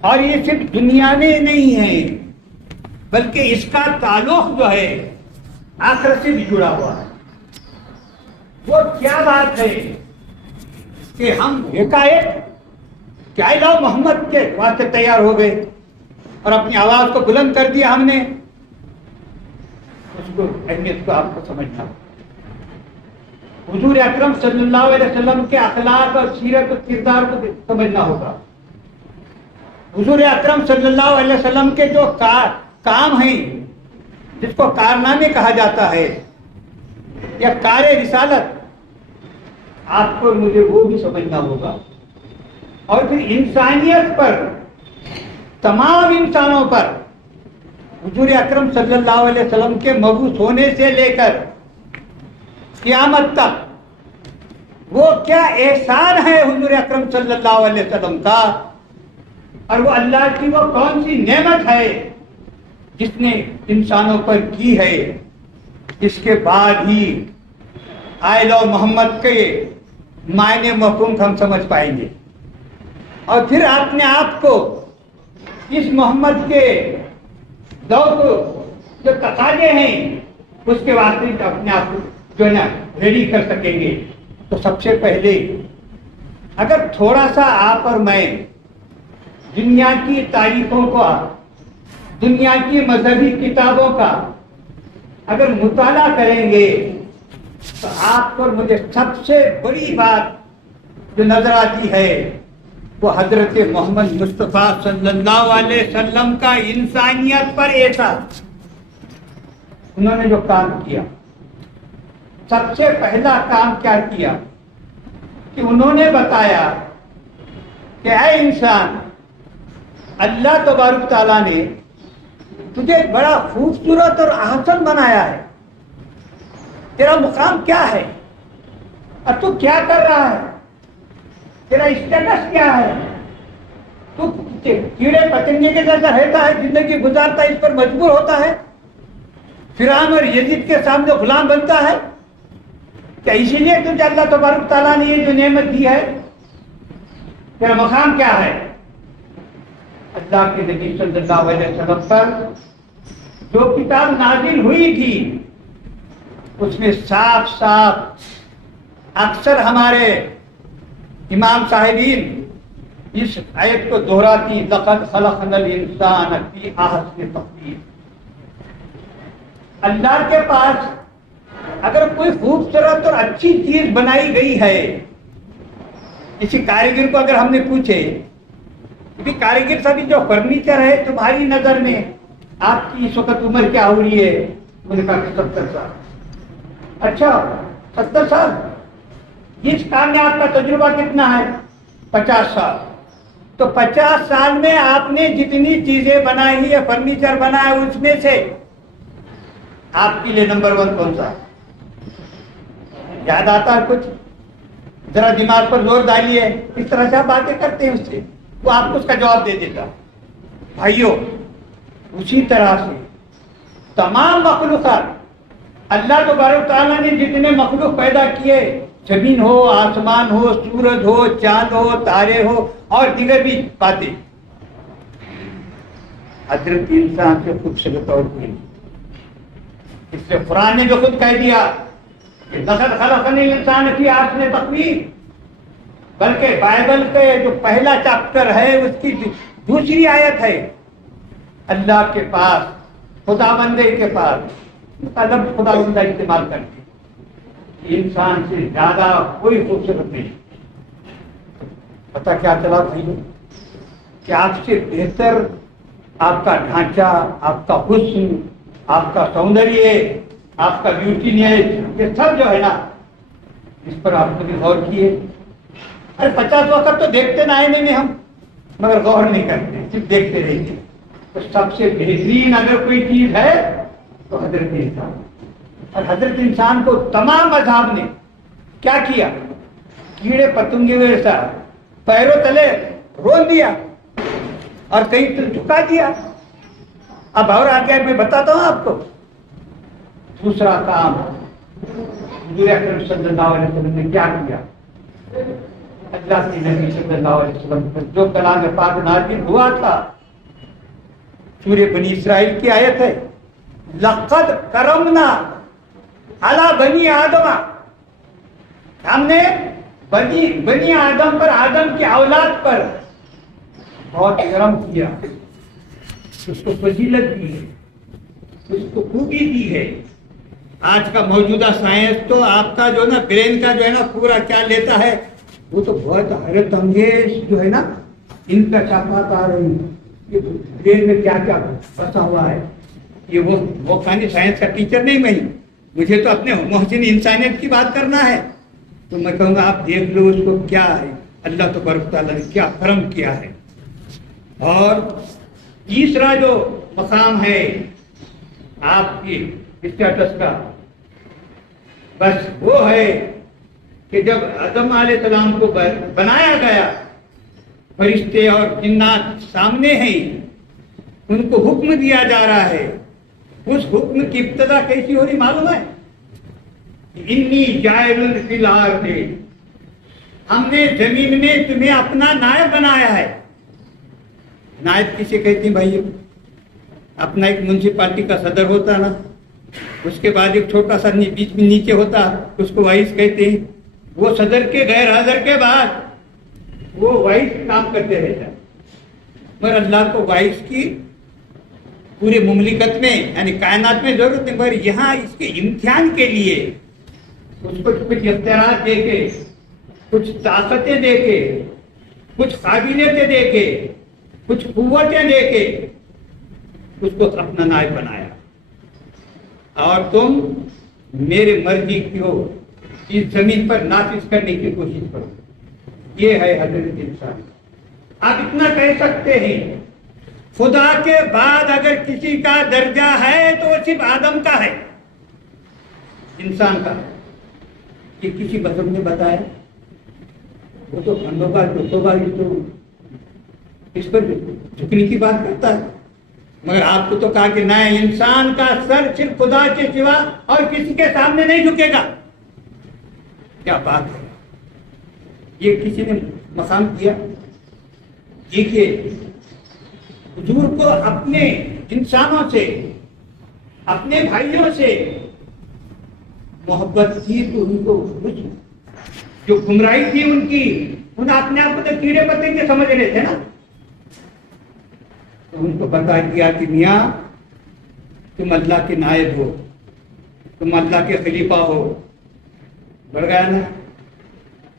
اور یہ صرف دنیا میں نہیں ہے بلکہ اس کا تعلق جو ہے آخرت سے بھی جڑا ہوا ہے۔ وہ کیا بات ہے کہ ہم ایک لا محمد کے واسطے تیار ہو گئے اور اپنی آواز کو بلند کر دیا ہم نے، اس کو اہمیت کو آپ کو سمجھنا ہوگا۔ حضور اکرم صلی اللہ علیہ وسلم کے اخلاق اور سیرت اور کردار کو سمجھنا ہوگا۔ حضور اکرم صلی اللہ علیہ وسلم کے جو کام ہیں جس کو کارنامے کہا جاتا ہے یا کار رسالت، آپ کو مجھے وہ بھی سمجھنا ہوگا۔ اور پھر انسانیت پر، تمام انسانوں پر حضور اکرم صلی اللہ علیہ وسلم کے مبعوث ہونے سے لے کر قیامت تک وہ کیا احسان ہے حضور اکرم صلی اللہ علیہ وسلم کا، اور وہ اللہ کی وہ کون سی نعمت ہے جس نے انسانوں پر کی ہے، اس کے بعد ہی آئل محمد کے معنی مفہوم ہم سمجھ پائیں گے۔ اور پھر اپنے آپ کو اس محمد کے دور کو جو تقاضے ہیں اس کے واسطے اپنے آپ کو جو ہے نا ریڈی کر سکیں گے۔ تو سب سے پہلے اگر تھوڑا سا آپ اور میں دنیا کی تاریخوں کو، دنیا کی مذہبی کتابوں کا اگر مطالعہ کریں گے تو آپ کو مجھے سب سے بڑی بات جو نظر آتی ہے وہ حضرت محمد مصطفیٰ صلی اللہ علیہ وسلم کا انسانیت پر احساس۔ انہوں نے جو کام کیا، سب سے پہلا کام کیا کیا کہ انہوں نے بتایا کہ اے انسان، اللہ تبارک تعالیٰ نے تجھے بڑا خوبصورت اور احسن بنایا ہے، تیرا مقام کیا ہے اور تو کیا کر رہا ہے، تیرا اسٹیٹس کیا ہے، تو کیڑے پتنگے کے جیسا رہتا ہے، زندگی گزارتا ہے، اس پر مجبور ہوتا ہے، فرعون اور یزید کے سامنے غلام بنتا ہے، کیا اسی لیے تجھے اللہ تبارک تعالیٰ نے یہ جو نعمت دی ہے؟ تیرا مقام کیا ہے؟ اللہ کے نبی صلی اللہ علیہ وسلم پر جو کتاب نازل ہوئی تھی اس میں صاف صاف اکثر ہمارے امام صاحبین اس آیت کو دہراتی، لقد خلقنا الانسان فی احسن تقویم۔ اللہ کے پاس اگر کوئی خوبصورت اور اچھی چیز بنائی گئی ہے، کسی کاریگر کو اگر ہم نے پوچھے کہ کاریگر صاحب جو فرنیچر ہے تمہاری نظر میں آپ کی اس وقت عمر کیا ہو رہی ہے؟ انہوں نے کہا کہ 70 سال۔ اچھا 70 سال، جس کام میں آپ کا تجربہ کتنا ہے؟ 50 سال۔ تو 50 سال میں آپ نے جتنی چیزیں بنائی ہے، فرنیچر بنایا، اس میں سے آپ کے لیے نمبر 1 کون سا ہے؟ یاد آتا ہے کچھ؟ ذرا دماغ پر زور ڈالیے، اس طرح سے آپ باتیں کرتے ہیں اس سے، وہ آپ کو اس کا جواب دے دیتا۔ بھائیو، اسی طرح سے تمام مخلوقات، اللہ تبارک تعالیٰ نے جتنے مخلوق پیدا کیے، زمین ہو، آسمان ہو، سورج ہو، چاند ہو، تارے ہو اور دیگر بھی باتیں، حضرت انسان سے خوبصورت اور کوئی نہیں۔ اس سے قرآن نے جو خود کہہ دیا کہ لقد خلقنا الانسان فی احسن تقویم، بلکہ بائبل کے جو پہلا چیپٹر ہے اس کی دوسری آیت ہے، اللہ کے پاس، خدا بندے کے پاس، لفظ خدا بندہ استعمال کرتے، انسان سے زیادہ کوئی خوبصورت نہیں۔ پتہ کیا چلا بھائی کہ آپ سے بہتر آپ کا ڈھانچہ، آپ کا حسن، آپ کا سوندریہ، آپ کا بیوٹینیس، یہ سب جو ہے نا، اس پر آپ نے بھی غور کیے؟ ارے 50 وقت تو دیکھتے نہ آئینے میں ہم، مگر غور نہیں کرتے، صرف دیکھتے رہتے۔ تو سب سے بہترین اگر کوئی چیز ہے تو حضرت انسان، اور حضرت انسان کو تمام مذہب نے کیا کیا؟ کیڑے پتنگے جیسا پیروں تلے رول دیا اور کہیں تو جھکا دیا۔ اب اور آگے میں بتاتا ہوں آپ کو۔ دوسرا کام حضور اکرم صلی اللہ علیہ وسلم نے کیا کیا؟ اللہ کے نبی صلی اللہ علیہ وسلم پر جو کلام پاک نازل ہوا تھا، سورہ بنی اسرائیل کی آیت ہے، لقد کرمنا علی بنی آدم، ہم نے بنی آدم پر، آدم کی اولاد پر بہت کرم کیا، اس کو فضیلت دی ہے، اس کو خوبی دی ہے۔ آج کا موجودہ سائنس تو آپ کا جو نا برین کا جو ہے نا پورا کیا لیتا ہے، وہ تو بہت حیرت انگیز جو ہے نا انکشافات آ رہی ہیں، یہ برین میں کیا کیا پھنسا ہوا ہے۔ یہ وہ خانی سائنس کا ٹیچر نہیں میں، مجھے تو اپنے محسن انسانیت کی بات کرنا ہے، تو میں کہوں گا آپ دیکھ لو اس کو کیا ہے، اللہ تبارک تعالیٰ نے کیا کرم کیا ہے۔ اور تیسرا جو مقام ہے آپ کی اسٹیٹس کا، بس وہ ہے کہ جب آدم علیہ السلام کو بنایا گیا، فرشتے اور جنات سامنے ہیں، ان کو حکم دیا جا رہا ہے، اس حکم کی ابتدا کیسی ہو رہی معلوم ہے؟ انی جاعل فی الارض، ہم نے زمین میں تمہیں اپنا نائب بنایا ہے۔ نائب کسے کہتے ہیں بھائی؟ اپنا ایک میونسپلٹی کا صدر ہوتا ہے نا، اس کے بعد ایک چھوٹا سا بیچ میں نیچے ہوتا، اس کو وائس کہتے ہیں۔ وہ صدر کے غیر حاضر کے بعد وہ وائس کام کرتے رہتا ہے، مگر اللہ کو وائس کی پورے مملکت میں یعنی کائنات میں ضرورت نہیں، مگر یہاں اس کے امتحان کے لیے اس کو کچھ اختیارات دے کے، کچھ طاقتیں دے کے، کچھ قابلیتیں دے کے، کچھ قوتیں دے کے اس کو اپنا نائب بنایا، اور تم میرے مرضی کی ہو اس زمین پر نافذ کرنے کی کوشش کرو۔ یہ ہے حضرت انسان۔ آپ اتنا کہہ سکتے ہیں خدا کے بعد اگر کسی کا درجہ ہے تو وہ صرف آدم کا ہے، انسان کا۔ یہ کسی بزرگ نے بتایا، وہ تو کندھوں کا تو اس پر جھکنے کی بات کرتا ہے، مگر آپ کو تو کہا کہ نہ، انسان کا سر صرف خدا کے سوا اور کسی کے سامنے نہیں جھکے گا۔ کیا بات ہے! یہ کسی نے مقام کیا۔ دیکھیے حضور کو اپنے انسانوں سے، اپنے بھائیوں سے محبت تھی، تو ان کو جو گمراہی تھی ان کی، ان اپنے آپ کو تو کیڑے پتنگے سمجھ رہے تھے نا، تو ان کو بتا دیا کہ میاں تم اللہ کے نائب ہو، تم اللہ کے خلیفہ ہو۔ بڑھ گیا نا؟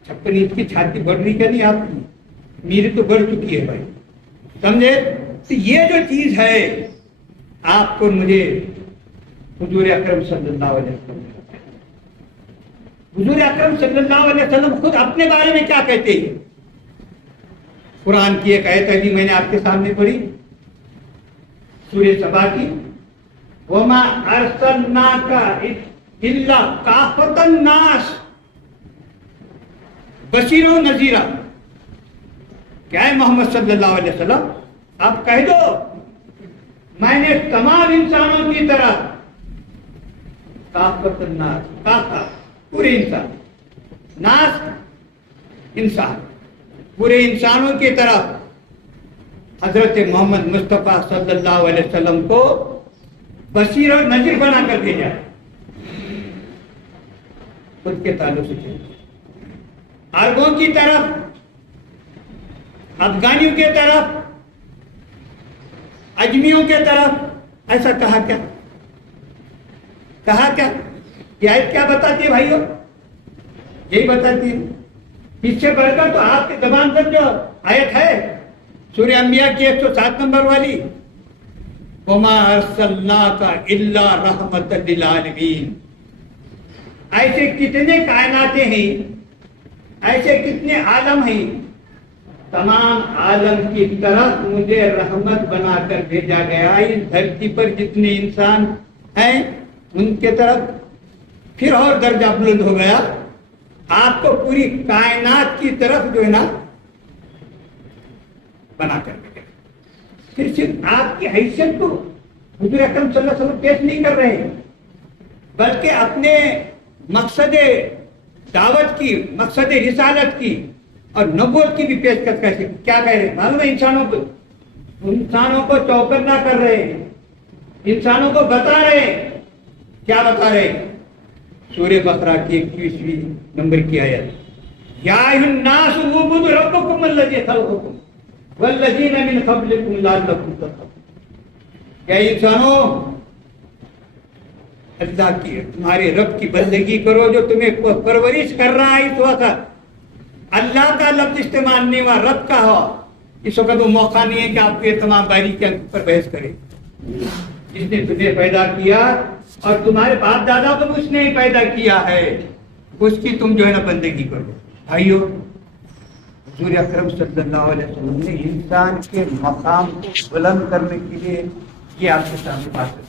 56 انچ کی چھاتی بڑھ رہی کیا نہیں آپ کی؟ میری تو بڑھ چکی ہے بھائی، سمجھے؟ تو یہ جو چیز ہے آپ کو مجھے حضور اکرم صلی اللہ علیہ وسلم، حضور اکرم صلی اللہ علیہ وسلم خود اپنے بارے میں کیا کہتے ہیں؟ قرآن کی ایک آیت ابھی میں نے آپ کے سامنے پڑھی، سورہ سبا کی، وَمَا أَرْسَلْنَاكَ إِلَّا كَافَّةً لِلنَّاسِ بشیرا و نذیرا۔ کیا ہے محمد صلی اللہ علیہ وسلم؟ آپ کہہ دو میں نے تمام انسانوں کی طرح، کافۃ الناس، کافہ پورے انسان، ناس انسان، پورے انسانوں کی طرف حضرت محمد مصطفیٰ صلی اللہ علیہ وسلم کو بشیر اور نذیر بنا کر بھیجا، خود کے تعلق سے عربوں کی طرف، افغانیوں کی طرف، اجمیوں کی طرف۔ ایسا کہا کیا؟ کہا کیا؟ یہ آیت کیا بتاتی ہے بھائیو؟ یہی بتاتی ہے۔ اس سے بڑھ کر تو آپ کی زبان پر جو آیت ہے سورہ انبیاء کی 107 نمبر والی، وَمَا أَرْسَلْنَاكَ إِلَّا رَحْمَةً لِلْعَالَمِينَ۔ ایسے کتنے کائناتیں ہیں، ایسے کتنے عالم ہیں، تمام عالم کی طرف مجھے رحمت بنا کر بھیجا گیا۔ اس دھرتی پر جتنے انسان ہیں ان کے طرف پھر اور درجہ بلند ہو گیا، آپ کو پوری کائنات کی طرف جو ہے نا بنا کر بھیجا۔ پھر صرف آپ کی حیثیت کو حضور اکرم صلی اللہ علیہ وسلم پیش نہیں کر رہے ہیں، بلکہ اپنے مقصد دعوت کی، مقصد رسالت کی، اور نبوت کی بھی پیشکش کیسے کیا کہہ رہے ہیں معلوم ہے؟ انسانوں کو چوکنا کر رہے ہیں، انسانوں کو بتا رہے ہیں. کیا بتا رہے ہیں؟ سورہ بقرہ کی 21ویں نمبر کی آیت، یا ایھا الناس اعبدوا ربکم الذی خلقکم والذین من قبلکم لعلکم تتقون. کیا انسانوں اللہ کی تمہارے رب کی بندگی کرو جو تمہیں پرورش کر رہا ہے. اس وقت اللہ کا لفظ استعمال نہیں ہوا، رب کا ہو. اس وقت وہ موقع نہیں ہے کہ آپ کے تمام باریکیوں پر بحث کرے. جس نے تمہیں پیدا کیا اور تمہارے باپ دادا کو اس نے ہی پیدا کیا ہے، اس کی تم جو ہے نا بندگی کرو. بھائیو، حضور اکرم صلی اللہ علیہ وسلم نے انسان کے مقام کو بلند کرنے کے لیے یہ آپ کے سامنے بات ہے.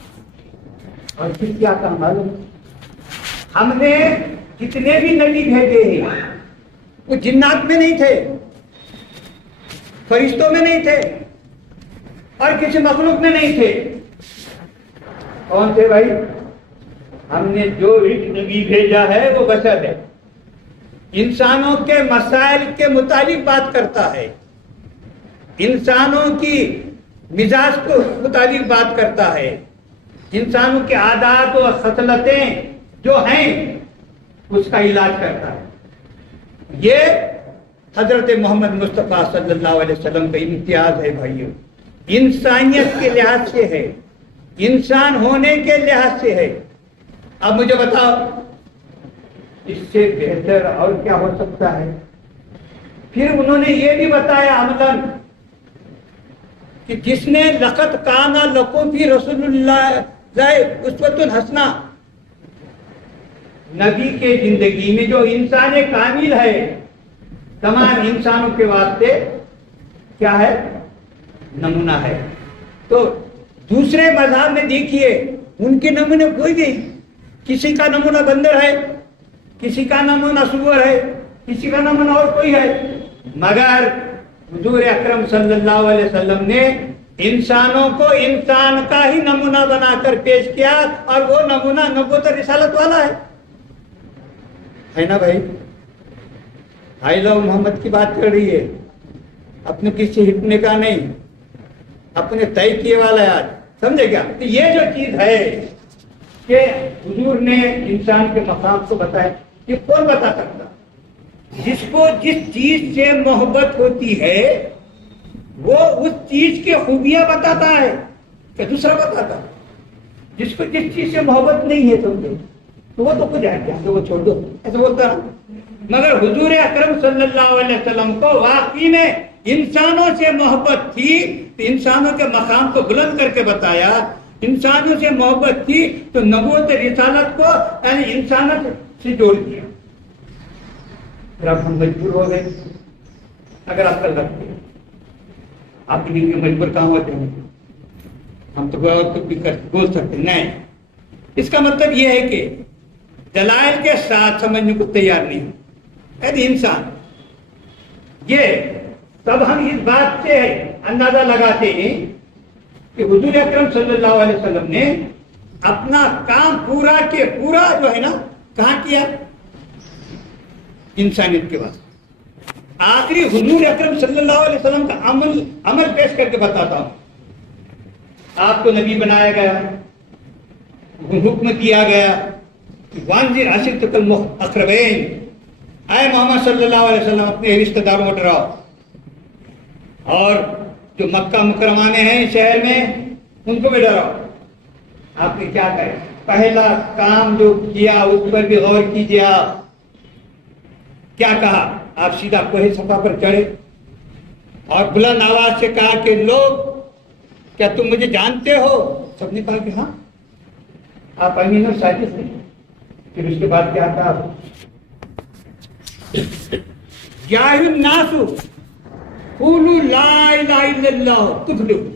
اور پھر کیا کہا معلوم؟ ہم نے جتنے بھی نبی بھیجے ہیں وہ جنات میں نہیں تھے، فرشتوں میں نہیں تھے، اور کسی مخلوق میں نہیں تھے. کون تھے بھائی؟ ہم نے جو ایک نبی بھیجا ہے وہ بشر ہے، انسانوں کے مسائل کے متعلق بات کرتا ہے، انسانوں کی مزاج کو متعلق بات کرتا ہے، انسانوں کے عادات و خصلتیں جو ہیں اس کا علاج کرتا ہے. یہ حضرت محمد مصطفیٰ صلی اللہ علیہ وسلم کا امتیاز ہے. بھائیو، انسانیت کے لحاظ سے ہے، انسان ہونے کے لحاظ سے ہے. اب مجھے بتاؤ اس سے بہتر اور کیا ہو سکتا ہے؟ پھر انہوں نے یہ بھی بتایا عملاً کہ جس نے لقد کان لکم فی رسول اللہ اسوۃ حسنہ، نبی کے زندگی میں جو انسان کامل ہے تمام انسانوں کے واسطے کیا ہے؟ نمونہ ہے. تو دوسرے مذہب میں دیکھیے ان کے نمونے کوئی نہیں. کسی کا نمونہ بندر ہے، کسی کا نمونہ سور ہے، کسی کا نمونہ اور کوئی ہے، مگر حضور اکرم صلی اللہ علیہ وسلم نے انسانوں کو انسان کا ہی نمونہ بنا کر پیش کیا، اور وہ نمونہ نبوت اور رسالت والا ہے نا بھائی؟ بھائی لوگ محمد کی بات کر رہی ہے، اپنے کسی ہٹنے کا نہیں، اپنے طے کیے والا ہے. آج سمجھے کیا؟ تو یہ جو چیز ہے کہ حضور نے انسان کے مقام کو بتایا، یہ کون بتا سکتا؟ جس کو جس چیز سے محبت ہوتی ہے وہ اس چیز کی خوبیاں بتاتا ہے کہ دوسرا بتاتا. جس کو جس چیز سے محبت نہیں ہے سمجھو تو وہ تو کچھ ہے کیا، وہ چھوڑ دو، ایسا بولتا نا. مگر حضور اکرم صلی اللہ علیہ وسلم کو واقعی میں انسانوں سے محبت تھی تو انسانوں کے مقام کو بلند کر کے بتایا. انسانوں سے محبت تھی تو نبوت رسالت کو یعنی انسانوں سے جوڑ دیا. پھر اب ہم مجبور ہو گئے. اگر آپ کل رکھتے آپ کے دن میں مجبور کہاں ہوتے ہیں؟ ہم تو کچھ بھی بول سکتے نہیں. اس کا مطلب یہ ہے کہ دلائل کے ساتھ سمجھنے کو تیار نہیں ہے انسان. یہ تب ہم اس بات سے اندازہ لگاتے ہیں کہ حضور اکرم صلی اللہ علیہ وسلم نے اپنا کام پورا کے پورا جو ہے نا کہاں کیا؟ انسانیت کے بعد. آخری حضور اکرم صلی اللہ علیہ وسلم کا عمل پیش کر کے بتاتا ہوں. آپ کو نبی بنایا گیا، حکم دیا گیا وانذر عشیرتک الاقربین، اے محمد صلی اللہ علیہ وسلم اپنے رشتہ داروں کو ڈراؤ، اور جو مکہ مکرمہ میں ہیں شہر میں ان کو بھی ڈراؤ. آپ نے کیا کہا؟ پہلا کام جو کیا اس پر بھی غور کیجیے. آپ کیا کہا؟ آپ سیدھا کوہ صفا پر چڑھے اور بلند آواز سے کہا کہ لوگ کیا تم مجھے جانتے ہو؟ سب نے کہا کہ ہاں. آپ امین اور ساجد ہیں. پھر اس کے بعد کیا کہا؟ یا ایھا الناس قولوا لا الہ الا اللہ تفلحوا.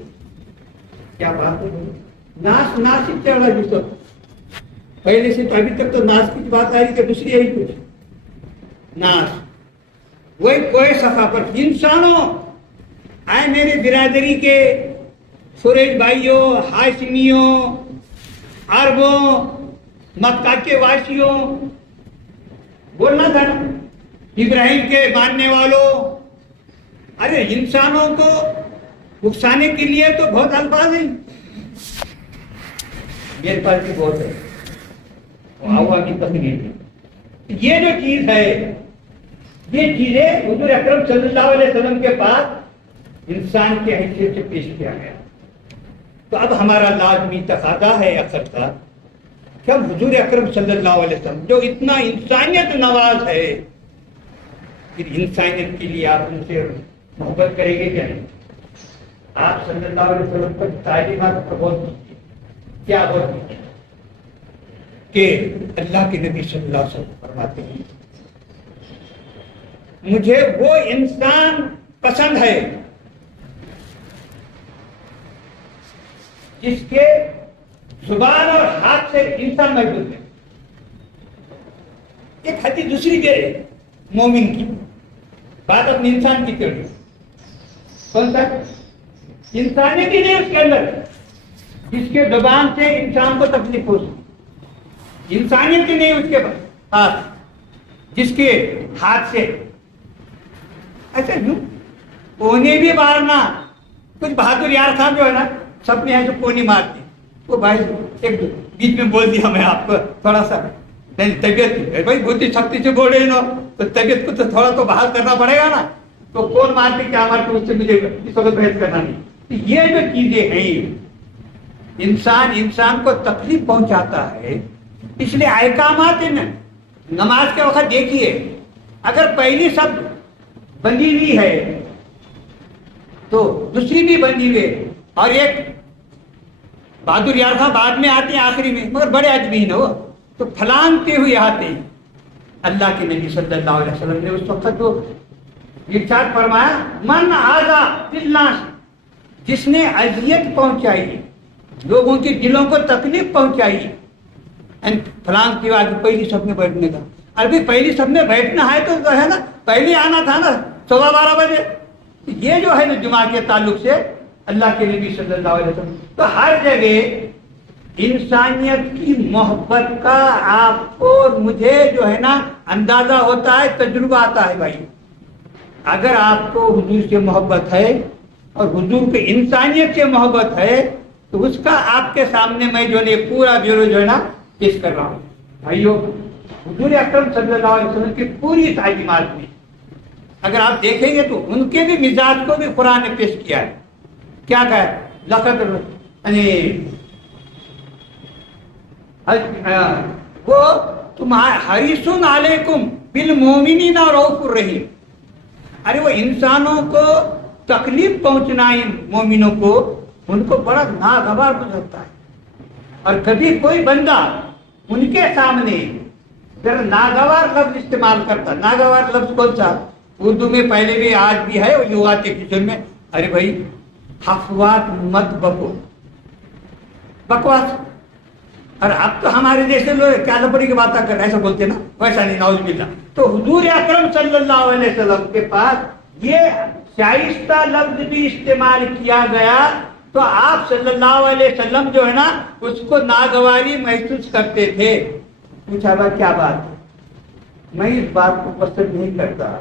کیا بات ہے؟ ناس ہی چڑھ رہا. جس پہلے سے تو ابھی تک تو ناس کی بات آ رہی کہ دوسری یہی کچھ ناس. وہی کوہ صفا پر انسانوں، اے میرے برادری کے قریش بھائیوں، ہاشمیوں، عربوں، مکہ کے واسیوں، بولنا تھا نا. ابراہیم کے ماننے والوں، ارے انسانوں کو اکسانے کے لیے تو بہت الفاظ ہیں، میرے پاس بھی بہت ہے، ہوا کی تقریر ہے۔ یہ جو چیز ہے، یہ چیزیں حضور اکرم صلی اللہ علیہ وسلم کے پاس انسان کی حیثیت سے پیش کیا گیا۔ تو اب ہمارا لازمی تقاضا ہے اکثر کا کہ ہم حضور اکرم صلی اللہ علیہ وسلم جو اتنا انسانیت نواز ہے، پھر انسانیت کے لیے آپ ان سے محبت کریں گے کیا نہیں؟ آپ صلی اللہ علیہ وسلم پر تعلیمات پر غور کیجیے، کیا غور کیجیے کہ اللہ کے نبی صلی اللہ علیہ وسلم فرماتے ہیں مجھے وہ انسان پسند ہے جس کے زبان اور ہاتھ سے انسان محبوب ہے۔ ایک حدیث دوسری کے مومن کی بات اپنے انسان کی کر کون سا انسانی بھی نہیں اس کے اندر، جس کے زبان سے انسان کو تکلیف ہو سکتی، انسانیت کی نہیں اس کے ہاتھ، جس کے ہاتھ سے ایسا یوں کونے بھی مارنا، کچھ بہادر یار خان جو ہے نا سب نے ایسے کونی مارتی، وہ بھائی ایک بیچ میں بول دیا میں آپ کو تھوڑا سا طبیعت بھائی بہت ہی سختی سے بول رہے نا تو طبیعت کو تو تھوڑا تو بحال کرنا پڑے گا نا، تو کون مارتے کیا مارتے اس سے مجھے اس وقت بحث کرنا نہیں۔ یہ جو چیزیں ہیں انسان کو تکلیف پہنچاتا ہے، اس لیے احکامات ہیں۔ نماز کے وقت دیکھیے اگر پہلی سب بندی ہوئی ہے تو دوسری بھی بندی ہوئی ہے، اور ایک بہادر یار خان بعد میں آتے ہیں آخری میں، مگر بڑے آدمی ہیں وہ تو پھلانگتے ہوئے آتے ہیں۔ اللہ کے نبی صلی اللہ علیہ وسلم نے اس وقت تو ارشاد فرمایا من آذا الناس، جس نے اذیت پہنچائی، لوگوں کے دلوں کو تکلیف پہنچائی، فلان کی بات پہلی سب میں بیٹھنے کا، ابھی پہلی سب میں بیٹھنا ہے تو ہے نا پہلے آنا تھا نا 12:15 بجے۔ یہ جو ہے نا جمعہ کے تعلق سے اللہ کے نبی صلی اللہ علیہ وسلم تو ہر جگہ انسانیت کی محبت کا آپ کو مجھے جو ہے نا اندازہ ہوتا ہے، تجربہ آتا ہے۔ بھائی اگر آپ کو حضور سے محبت ہے اور حضور کے انسانیت سے محبت ہے تو اس کا آپ کے سامنے میں جو ہے پورا بیورو جو ہے نا پیش کر رہا ہوں۔ بھائیو حضور اکرم صلی اللہ علیہ وسلم کی پوری تعلیمات میں اگر آپ دیکھیں گے تو ان کے بھی مزاج کو بھی قرآن نے پیش کیا ہے۔ کیا کہا ہے؟ لقد وہ تمہارا حریص علیکم بالمومنین رؤوف الرحیم، ارے وہ انسانوں کو تکلیف پہنچنا مومنوں کو ان کو بڑا ناگوار گزرتا ہے، اور کبھی کوئی بندہ ان کے سامنے ذرا ناگوار لفظ استعمال کرتا۔ ناگوار لفظ کون سا؟ اردو میں پہلے بھی آج بھی ہے اور لغات کچن میں، ارے بھائی حفوات مت بکو، بکواس۔ اور اب تو ہمارے جیسے لوگ کیا لپڑی کی باتیں کر ایسا بولتے نا، ویسا نہیں، نعوذ باللہ۔ تو حضور اکرم صلی اللہ علیہ وسلم کے پاس یہ شائستہ لفظ بھی استعمال کیا گیا تو آپ صلی اللہ علیہ وسلم جو ہے نا اس کو ناگواری محسوس کرتے تھے۔ پوچھا گا کیا بات ہے؟ میں اس بات کو پسند نہیں کرتا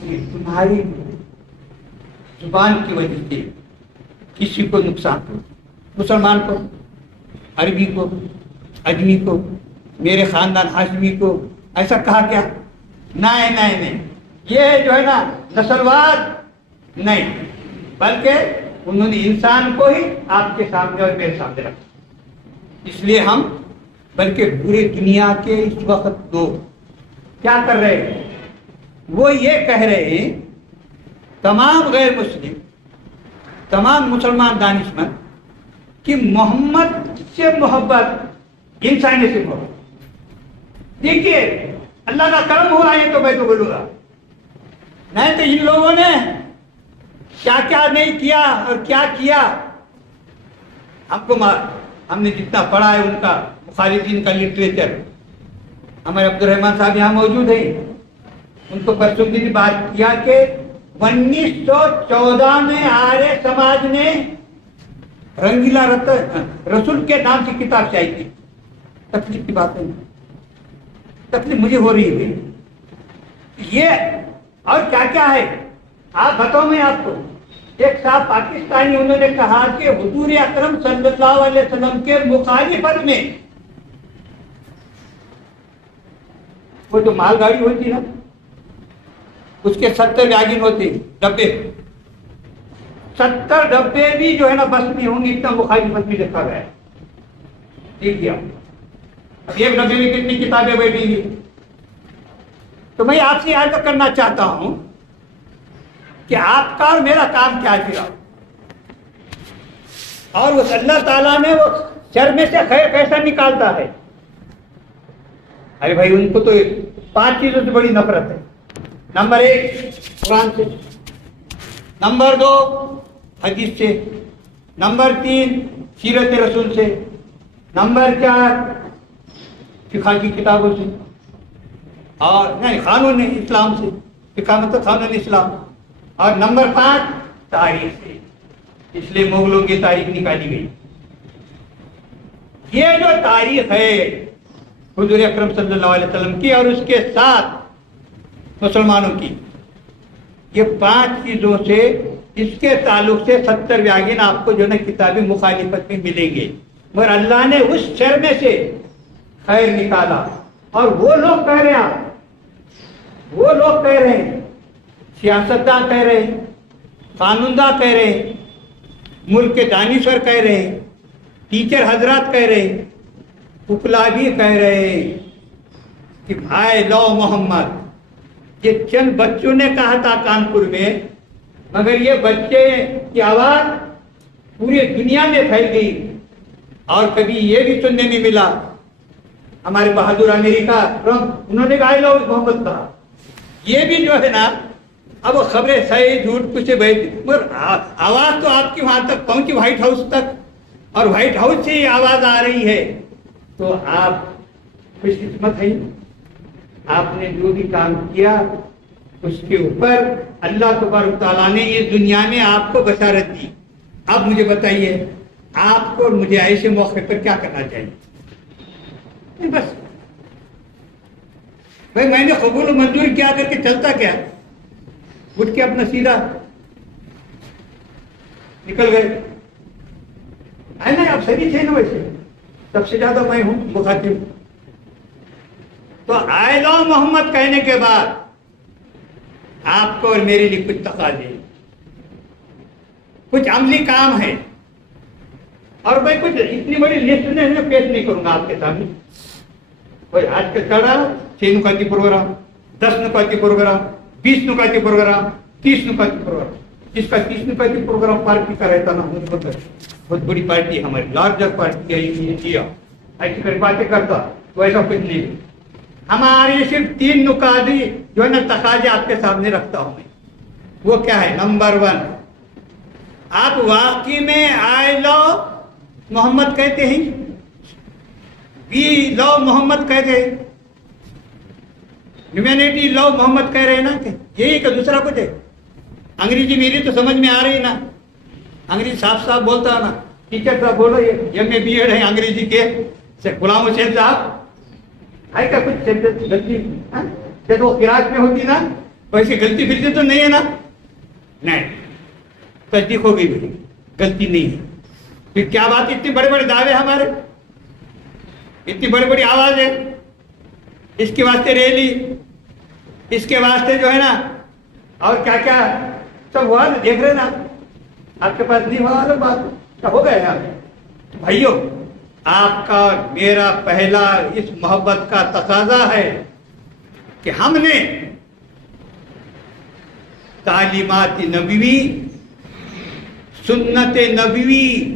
کہ تمہاری زبان کی وجہ سے کسی کو نقصان ہو، مسلمان کو، عربی کو، اجمی کو، میرے خاندان ہاشمی کو ایسا کہا کیا؟ نہیں، یہ جو ہے نا نسلواد نہیں، بلکہ انہوں نے انسان کو ہی آپ کے سامنے اور میرے سامنے رکھا۔ اس لیے ہم بلکہ پورے دنیا کے اس وقت لوگ کیا کر رہے ہیں؟ وہ یہ کہہ رہے ہیں تمام غیر مسلم، تمام مسلمان دانشمند کہ محمد سے محبت انسانی سے محبت۔ دیکھیے اللہ کا کرم ہوا ہے تو میں تو بولوں گا، نہیں تو ان لوگوں نے کیا کیا نہیں کیا اور کیا کیا۔ ہم نے جتنا پڑھا ہے ان کا مخالفین کا لٹریچر، ہمارے عبد الرحمان صاحب یہاں موجود ہیں، ان کو پرسوں کی بات کیا کہ 1914 میں آریہ سماج نے رنگیلا رسول کے نام کی کتاب چاہی تھی۔ تکلیف کی بات ہے، تکلیف مجھے ہو رہی ہے یہ اور کیا کیا ہے آپ بتاؤں میں آپ کو. ایک صاحب پاکستانی انہوں نے کہا کہ حضور اکرم صلی اللہ علیہ وسلم کے مخالفت میں وہ جو مال گاڑی ہوتی نا اس کے 70 ویگن ہوتے ڈبے, 70 ڈبے بھی جو ہے نا بس میں ہوں گے, اتنا مخالفت میں لکھا گیا ہے. ٹھیک ہے, اب ایک ڈبے میں کتنی کتابیں بیٹھی گی. تو میں آپ سے عرض کرنا چاہتا ہوں کہ آپ کا اور میرا کام کیا ہے, اور اس اللہ تعالیٰ نے وہ شر میں سے خیر کیسا نکالتا ہے. ارے بھائی ان کو تو 5 چیزوں سے بڑی نفرت ہے. نمبر 1 قرآن سے, نمبر 2 حدیث سے, نمبر 3 سیرت رسول سے, نمبر 4 فقہ کی کتابوں سے, اور نہیں قانون اسلام سے, فقہ مطلب قانون اسلام, اور نمبر 5 تاریخ سے. اس لیے مغلوں کی تاریخ نکالی گئی. یہ جو تاریخ ہے حضور اکرم صلی اللہ علیہ وسلم کی اور اس کے ساتھ مسلمانوں کی, یہ 5 چیزوں سے اس کے تعلق سے 70 ویگن آپ کو جو ہے کتابیں مخالفت میں ملیں گے. مگر اللہ نے اس شر میں سے خیر نکالا. اور وہ لوگ کہہ رہے ہیں, وہ لوگ کہہ رہے ہیں, سیاستداں کہہ رہے ہیں, قانون داں کہہ رہے ہیں, ملک کے دانشور کہہ رہے ہیں, ٹیچر حضرات کہہ رہے ہیں, فقہا بھی کہہ رہے ہیں کہ بھائی لو محمد. یہ چند بچوں نے کہا تھا کانپور میں, مگر یہ بچے کی آواز پوری دنیا میں پھیل گئی. اور کبھی یہ بھی سننے میں ملا ہمارے بہادر امریکہ ٹرمپ, انہوں نے کہا لو محمد کہا. یہ بھی جو ہے نا اب خبریں صحیح جھوٹ کچھ بیٹھ, مگر آواز تو آپ کی وہاں تک پہنچی, وائٹ ہاؤس تک, اور وائٹ ہاؤس سے یہ آواز آ رہی ہے. تو آپ خوش قسمت ہیں, آپ نے جو بھی کام کیا اس کے اوپر اللہ تبارک تعالیٰ نے یہ دنیا میں آپ کو بشارت دی. اب مجھے بتائیے آپ کو اور مجھے ایسے موقع پر کیا کرنا چاہیے؟ بس بھائی میں نے قبول و منظور کیا کر کے چلتا کیا, اٹھ کے اپنا سیدھا نکل گئے. ہے نا, آپ صحیح تھے نا, ویسے سب سے زیادہ میں ہوں مخاطب. تو آئے لو محمد کہنے کے بعد آپ کو اور میرے لیے کچھ تقاضے, کچھ عملی کام ہے. اور میں کچھ اتنی بڑی لسٹ نہیں پیش نہیں کروں گا آپ کے سامنے. کوئی آج کے چڑھا 6 نکاتی پروگرام, 10 نکاتی پروگرام, 20 نکاتی پروگرام, 30 نکاتی پروگرام. جس کا 30 نکاتی پروگرام پارٹی کا رہتا نا, بہت بڑی پارٹی ہماری, لارجر پارٹی ہے انڈیا, ایسی کر باتیں کرتا تو ایسا کچھ نہیں. ہماری صرف 3 نکاتی جو ہے نا تقاضے آپ کے سامنے رکھتا ہوں میں. وہ کیا ہے؟ نمبر 1, آپ واقعی میں آئی لو محمد کہتے ہیں, وی لو محمد کہتے ہیں, ہیومینٹی لو محمد کہہ رہے ہیں نا, کہ یہی کہ دوسرا کچھ ہے؟ انگریزی میری تو سمجھ میں آ رہی نا, انگریزی صاف صاف بولتا ہے نا. ٹیچر صاحب بولو, یہ ایم اے بی ایڈ ہے انگریزی کے, غلام حسین صاحب ہے کیا کچھ غلطی جیسے وہ قرات میں ہوتی نا ویسے غلطی پھرتی تو نہیں ہے نا؟ نہیں, تصدیق ہو گئی بھائی غلطی نہیں ہے. پھر کیا بات, اتنے بڑے بڑے دعوے ہمارے, اتنی بڑی بڑی آواز ہے, اس کے واسطے ریلی, اس کے واسطے جو ہے نا اور کیا کیا سب ہوا نا, دیکھ رہے نا آپ کے پاس نہیں ہوا بات ہو گیا یار. بھائیو آپ کا میرا پہلا اس محبت کا تقاضا ہے کہ ہم نے تعلیمات نبوی, سنت نبوی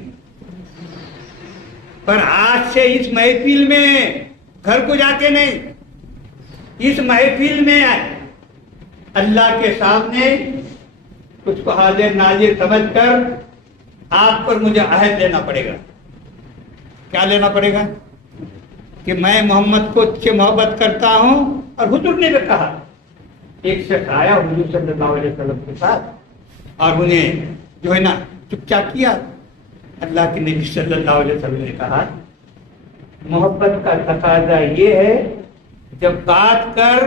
پر آج سے اس محفل میں, گھر کو جا کے نہیں, اس محفل میں اللہ کے سامنے کچھ کو حاضر ناظر سمجھ کر آپ پر مجھے عہد لینا پڑے گا. کیا لینا پڑے گا؟ کہ میں محمد کو سے محبت کرتا ہوں. اور حضور نے بھی کہا, ایک شخص آیا حضور صلی اللہ علیہ وسلم کے پاس اور انہیں جو ہے نا چپ چاپ کیا. اللہ کے نبی صلی اللہ علیہ وسلم نے کہا محبت کا تقاضا یہ ہے جب بات کر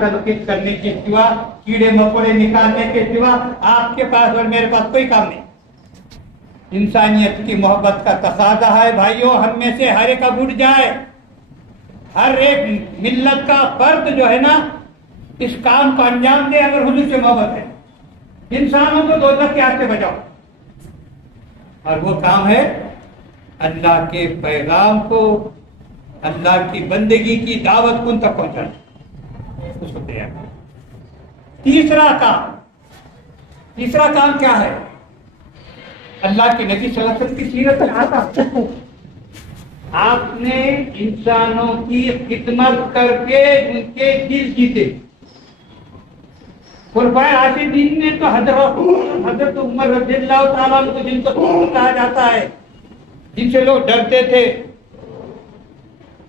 تنقید کرنے کے سوا، کیڑے مکوڑے نکالنے کے سوا آپ کے پاس اور میرے پاس کوئی کام نہیں۔ انسانیت کی محبت کا تقاضا ہے بھائیوں، ہم میں سے ہر ایک اب اٹھ جائے، ہر ایک ملت کا فرد جو ہے نا اس کام کو انجام دے اگر حضور سے محبت ہے۔ انسانوں کو دوزخ کے ہاتھ سے بچاؤ، اور وہ کام ہے اللہ کے پیغام کو، اللہ کی بندگی کی دعوت کو ان تک پہنچانا، اس کو تیار کرو۔ تیسرا کام کیا ہے؟ اللہ کے نبی صلی اللہ علیہ وسلم کی سیرت میں آتا آپ نے انسانوں کی خدمت کر کے ان کے دل جیتے۔ خلفائے راشدین نے تو حضرت عمر رضی اللہ تعالیٰ عنہ کو جن کو کہا جاتا ہے، جن سے لوگ ڈرتے تھے،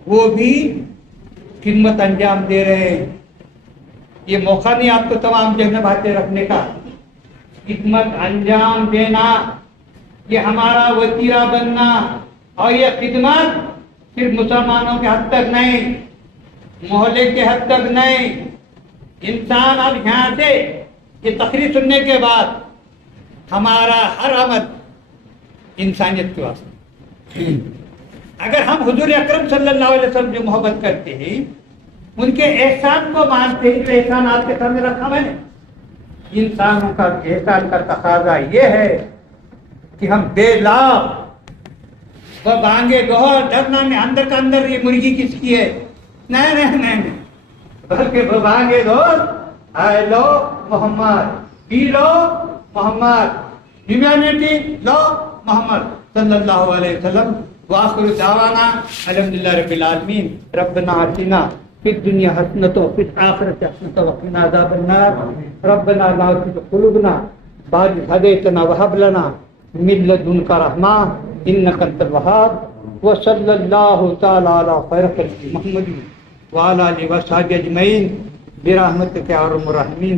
وہ بھی خدمت انجام دے رہے ہیں۔ یہ موقع نہیں آپ کو تمام جہنم باتیں رکھنے کا، خدمت انجام دینا یہ ہمارا وتیرہ بننا، اور یہ خدمت صرف مسلمانوں کے حد تک نہیں، محلے کے حد تک نہیں۔ انسان اب یہاں سے یہ تقریر سننے کے بعد ہمارا ہر عمل انسانیت کے واسطے، اگر ہم حضور اکرم صلی اللہ علیہ وسلم جو محبت کرتے ہیں، ان کے احسان کو مانتے ہیں، جو احسان آپ کے سامنے رکھا میں نے، انسانوں کا احسان کا تقاضا یہ ہے کہ ہم بے لاغ و بانگے گوہر ڈرنا میں اندر کا اندر یہ مرغی کس کی ہے، نہیں، بلکہ وہ بانگے گوہر آئے لو محمد، بی لو محمد، ہیومینٹی لو محمد صلی اللہ علیہ وسلم۔ وآخر دعوانا الحمدللہ رب العالمین، ربنا آتنا فی الدنیا حسنۃ وفی الآخرۃ حسنۃ وقنا عذاب النار، ربنا لا تزغ قلوبنا بعد إذ هديتنا وهب لنا من لدنك رحمة إنك أنت الوهاب، وصلى الله تعالى على خير خلق محمد وعلى آله وصحبه أجمعين برحمتك يا أرحم الراحمين۔